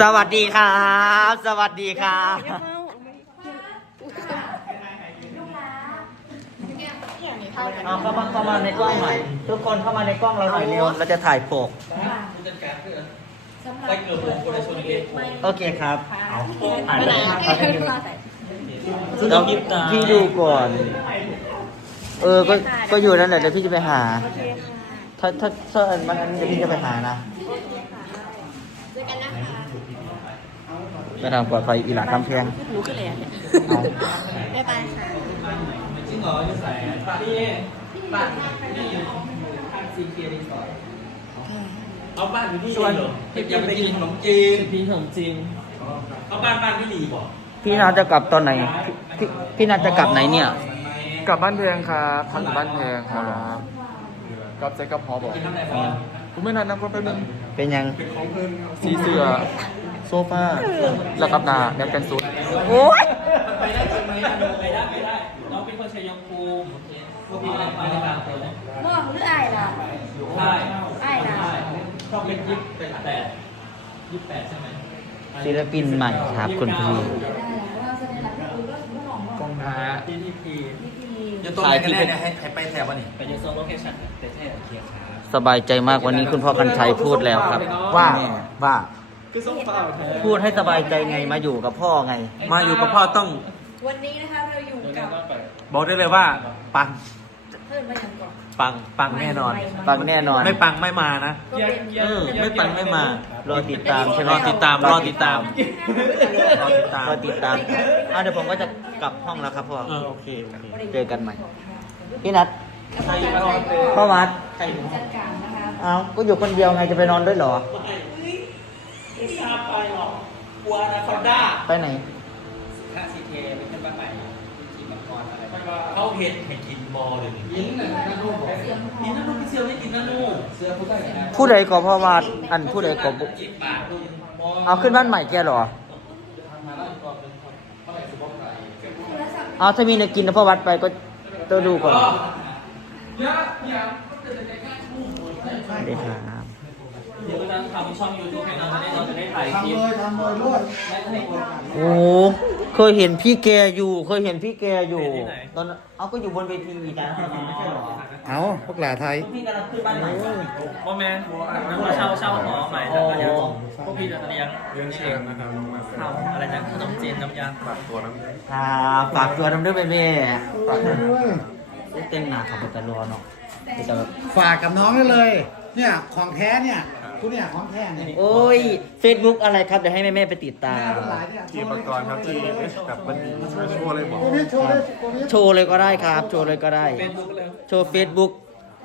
สวัสดีครับ สวัสดีครับเอาเข้ามาเข้ามาในกล้องหน่อย ทุกคนเข้ามาในกล้องเราหน่อยเร็วเราจะถ่ายปกไปเกือบวงคนในชนเองโอเคครับเอาถ่ายไปเลไหนยให้ใคราพี่ดูก่อน เออ ก็ ก็อยู่นั่นแหละเดี๋ยวพี่จะไปหา ถ้า ถ้าถ้าอันมันนั้นเดี๋ยวพี่จะไปหานะ นะคะกระทำปลอดภัยอีหลาคำแพงหนูขึ้นเลยเนี่ยเอาบ๊ายบายค่ะจริงเหรอจะใส่บ้านนี่บ้านนี่อยู่ข้างซีเคียรีสอร์ทเอาบ้านอยู่ที่เหรออยากไปกินขนมจีนกินขนมจีนเอาบ้านบ้านที่หลีบอกพี่นาจะกลับตอนไหน พี่พี่นาจะกลับไหนเนี่ย กลับบ้านแพงครับพักอยู่บ้านแพงครับกลับใจกับพอบอกกินน้ำไหนบ้างผมไม่นานนะก็แป๊บนึงเป็นยังสีเสื้อ โซฟาแล้วกับหนาแนบกันสุดโอ้ยไปได้จริงไหมไปได้ไปได้น้องเป็นคนชัยภูมิพวกพี่อะไรไปได้บางคนม่วงหรือไอ้ล่ะใช่ไอ้ล่ะชอบเป็นยิบเป็นแปดยิบแปดใช่ไหมศิลปินใหม่ครับคุณพี่กองท้าที่ที่พีจะตรงไหนกันแน่เนี่ยให้ไปยูโซโลเคชั่นเต้ๆโอเคครับสบายใจมากวันนี้คุณพ่อกันชัยพูดแล้วครับ ว่าแม่ว่า คือส้มเปล่าแท้พูดให้สบายใจไงมาอยู่กับพ่อไง มาอยู่กับพ่อต้อง วันนี้นะคะเราอยู่กับ บอกได้เลยว่า ปัง เพิ่มมาอย่างก่อนปัง ปังแน่นอนฟังแน่นอน ไม่ปังไม่มานะ ก็เป็นเออ ไม่ปังไม่มา รอติดตามใช่ไหมรอติดตาม รอติดตาม รอติดตามรอติดตามอะเดี๋ยวผมก็จะกลับห้องแล้วครับพ่อ เออโอเคโอเคเจอกันใหม่ พี่นัทพ่อวัดจัดการนะคะ เอ้าก็อยู่คนเดียวไงจะไปนอนด้วยเหรอ ไม่ ทราบไปหรอกกลัวนะคอนด้าไปไหน ค่าซีเทเป็นขึ้นบ้านใหม่ทีมังกรอะไรเขาเห็นให้กินบอเลยยินน่ะนั่นนู่นกินนั่นนู่นพี่เซียวไม่กินนั่นนู่นเสื้อผู้ใส่นะผู้ใดก็พ่อวัดอันผู้ใดก็บุจิบบาทดูบอเอาขึ้นบ้านใหม่แกเหรอเอาถ้ามีอะไรกินนะพ่อวัดไปก็ตัวดูก่อน สวัสดีครับเดี๋ยวเราทำช่องยูทูบให้เราจะได้เราจะได้ถ่ายคลิปทำเลยทำเลยรวดให้คน โอ้เคยเห็นพี่แกอยู่ เคยเห็นพี่แกอยู่ตอนนั้นเอาก็อยู่บนเวทีอีกนะไม่ใช่เหรอเอาพวกหลาไทย พี่กำลังขึ้นบ้านใหม่โมแมนนั่งมาเช่าเช่าหอใหม่แล้วก็เดี๋ยวพวกพี่จะเลี้ยงเรื่องเชิญนะครับทำอะไรนะขนมจีนน้ำยาฝากตัวนะครับฝากตัวทำด้วยแม่แม่ฝากด้วยเต้นหนาขับไปตะลอเนาะแต่แบบฝากกับน้องได้เลย เนี่ยของแท้เนี่ยคุณเนี่ยของแท้เนี่ยโอ้ย Facebook อะไรครับเดี๋ยวให้แม่แม่ๆไปติดตามหลายเนี่ยที่ประกรณ์ครับที่แบบวันนี้ช่วยช่วยเลยบอกโควิดโชว์เลยโควิดโชว์เลยก็ได้ครับ โชว์เลยก็ได้ โชว์ Facebook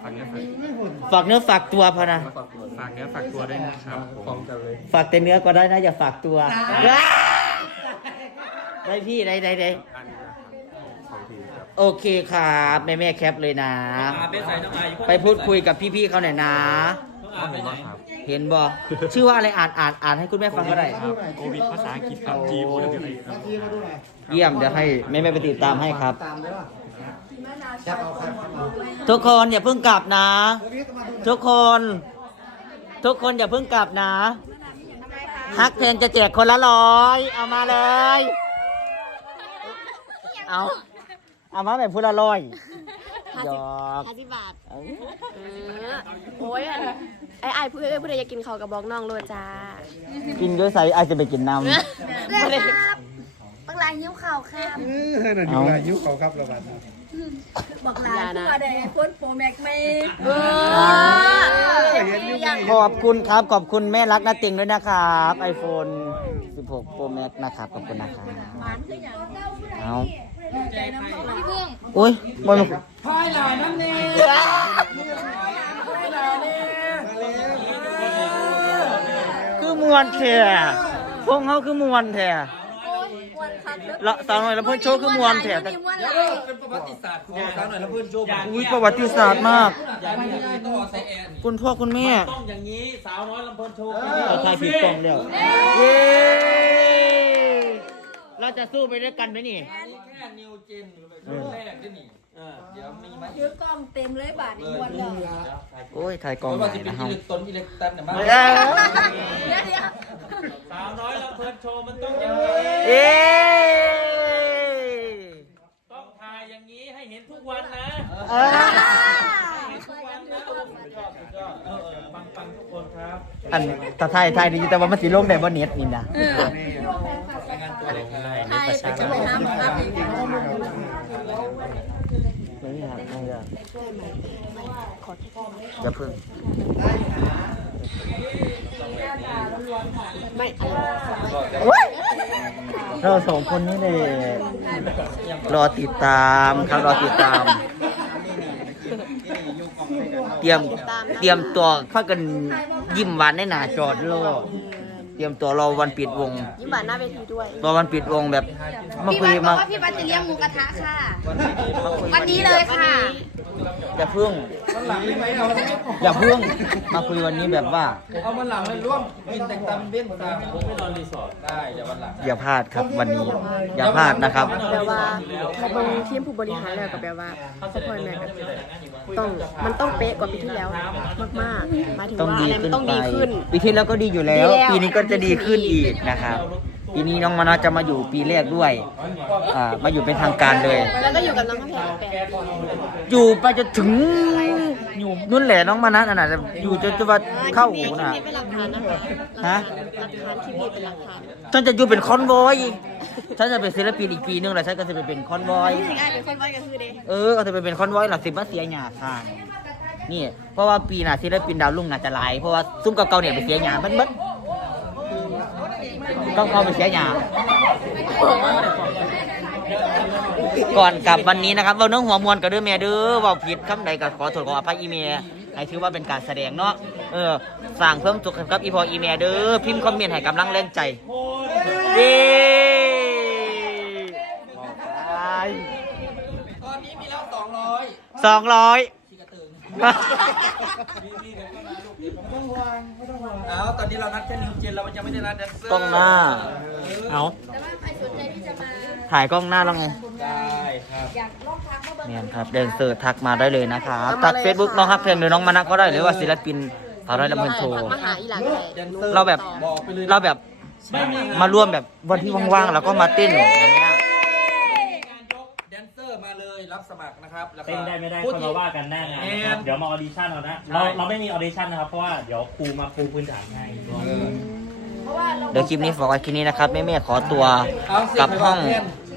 ฝากเนื้อฝากไม่หุ่นฝากเนื้อฝากตัวพอนะ ฝากเนื้อฝากตัวด้วยนะครับพร้อมกันเลยฝากแต่เนื้อก็ได้นะอย่าฝากตัว ได้พี่ได้ได้ได้ โอเคครับแม่แม่ๆแคปเลยนะ อาเป็นสายน้ำลายไปพูดคุยกับพี่ๆเขาหน่อยนะอาเป็นไหนเห็นบอ ชื่อว่าอะไรอ่านอ่านอ่านให้คุณแม่ฟังก็ได้ดูหน่อยโควิดภาษาอังกฤษครับ G O W I นาทีมาดูหน่อยเยี่ยมเดี๋ยวให้แม่แม่ๆไปติดตามให้ครับ ตามเลยว่าแคปเอาแคปเอาทุกคนอย่าเพิ่งกลับนะโควิดมาดูหน่อยทุกคน ทุกคนอย่าเพิ่งกลับนะฮักเพนจะแจกคนละร้อยเอามาเลย เอา เอามาแบบพูละร้อยหยอกห้าสิบบาท เออโอ้ยอันไอ้ไอ้ผู้เอ้ยผู้ใดอยากกินเขาวกับบอกน้องโลดจ้ากินด้วยใส่ไอายจะไปกินน้มาเลยครับบังลายยิ้วข่าวค่ะเออนั่นอยู่ไรยุคเขาครับระบาดนะบอกลายผู้ใดพ้นโปรแม็กไม่เออยังำขอบคุณครับขอบคุณแม่รักนาติงด้วยนะครับไอโฟน 16 Pro Max นะครับขอบคุณนะครับเอา โอ้ยบอลพายหลายนั่นเองคือมวนแท้พวกเขาคือมวนแท้วันคันละสาวหน่อยแล้วเพิ่นโชว์คือมวนแท้แต่วันไหนประวัติศาสตร์คุณสาวหน่อยแล้วเพื่อนโจมอุ้ยประวัติศาสตร์มากอย่างนี้ต้องใส่แอนคุณพ่อคุณแม่ต้องอย่างนี้สาวน้อยลำเพลินโชว์เราทายผิดกล่องแล้วเย้เรา จะสู้ไปด้วยกันไหมนี่แค่นิวเจนรุ่นแรกด้วยนี่เออเดี๋ยวมีมาถือกล้องเต็มเลยบาทอีกวันเลยโอ้ยถ่ายกล่องใหว่าญ่จะเป็นะอิฮะเล็กตรอนอิเล็กตันแต่มาเอ้ยเดี๋ยวเดี๋ยวสาวน้อยำเพลินโชว์มันต้องอย่างนี้ เอ๊ ต้องถ่ายอย่างนี้ให้เห็นทุกวันนะ เออ เห็นทุกวันนะโอ้สุดยอดสุดยอดเออเออปังปังทุกคนครับ อันตาไทยไทยดีแต่ว่ามันสิลงได้บ่เน็ตนี่นะใช่ไปจะไปห้ามครับอีกไม่มีครับไม่ได้อย่าเพิ่งไม่อะไรเราสองคนนี่เลยรอติดตามครับรอติดตาม เตรียมเตรียมตัวพักกันยิ้มหวานในหน้าจอดโลกเตรียมตัวรอวันปิดวงยิ้มหวานหน้าเวทีด้วยรอวันปิดวงแบบมาพี่คุวัยดบอมากว่าพี่วัดจะเลี้ยงหมูกระทะค่ะ วันนี้เลยค่ะ อย่าเพิ่งอย่าเพิ่งมาคุยวันนี้แบบว่า เอามันหลังเลยร่วมกินแต่งตำเบี้ยงตามผมไม่นอนรีสอร์ทได้เดี๋ยววันหลังอย่าพลาดครับวันนี้ อย่าพลาดนะครับ แปลว่าบางทีมผู้บริหารแล้วก็แปลว่าสปอยแม่ก็ต้องมันต้องเป๊ะกว่าปีที่แล้ว มากๆหมายถึงต้องว่าดีอะไรมัขึ้นนต้องไปดีขึ้น ปีที่แล้วก็ดีอยู่แล้วดีแล้วปีนี้ก็จะดีขึ้นอีกนะครับ ปีนี้น้องมานะจะมาอยู่ปีแรกด้วยอ่ามาอยู่เป็นทางการเลย แล้วก็อยู่กับน้องข้าวแพงแปดปีอยู่ไปจนถึงนู่นแหละน้องมานะนั่นน่ะอยู่จนจะว่าเข้าหูคลิปน่ะนี้เป็นหลักฐานนะคะฮะ หลักฐานคลิปนี้เป็นหลักฐานฉันจะอยู่เป็นคอนวอยอีกฉันจะเป็นศิลปินอีกปีนึงแล้วฉันก็จะไปเป็นคอนวอยนี่ถึงไอ้เป็นคนไว้ก็คือเด้เออก็จะไปเป็นคอนวอยหลักสิบมาเสียหยาค่ะนี่ เพราะว่าปีหน้าศิลปินดาวรุ่งน่าจะหลาย เพราะว่าซุ้มเก่าๆเนี่ยไปเสียหยาเบิ้ลๆ ต้องเข้าไปเสียหยาก่อนกลับวันนี้นะครับเราเนื้อหัวมวลกับเด้อแม่เด้อเว่าผิดคำใดก็ขอโทษขออภัยอีเมลให้ถือว่าเป็นการแสดงเนาะเออสั่งเพิ่มสุขให้กับอีพออีเมลเด้อพิมพ์คอมเมนต์ให้กำลังแรงใจเย้ตอนนี้มีแล้วสองร้อยสองร้อย เอาตอนนี้เรานัดแค่นิวเจนเรายังไม่ได้นัดแดนเซอร์กล้องหน้า เอาถ่ายกล้องหน้าแล้วไง ได้ครับเนี่ยครับเดินเสิร์ชทักมาได้เลยนะครับทักเฟซบุ๊กน้องฮักเพลงหรือน้องมานะก็ได้หรือว่าศิลปินสาวน้อยลำเพลินโชว์ มาหาอีหลังเลยเราแบบ บอกไปเลยเราแบบมาร่วมแบบวันที่ว่างๆ แล้วก็มาเต้น นะครับแล้วก็ เต้นได้ไม่ได้ผู้คนที่มาว่ากันหน้างานนะคแอรับนเดี๋ยวมาออดิชั่นเอานะ เราเราไม่มีออดิชั่นนะครับ เพราะว่าเดี๋ยวครูมาปูพื้นฐานให้เดี๋ยวคลิปนี้ฝากไว้แค่นี้นะครับแม่ๆขอตัวกลับห้อง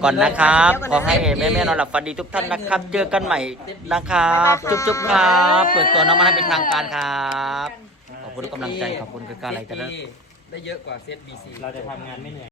ก่อนนะครับ ขอให้แม่ๆนอนหลับฝันดีทุกท่านนะครับ เจอกันใหม่นะครับ จุ๊บๆครับ เปิดตัวน้องมานะเป็นทางการครับ ขอบคุณทุกกำลังใจขอบคุณคือการอะไรกันแล้วได้เยอะกว่าเซตบีซี เราจะทำงานไม่เหนื่อย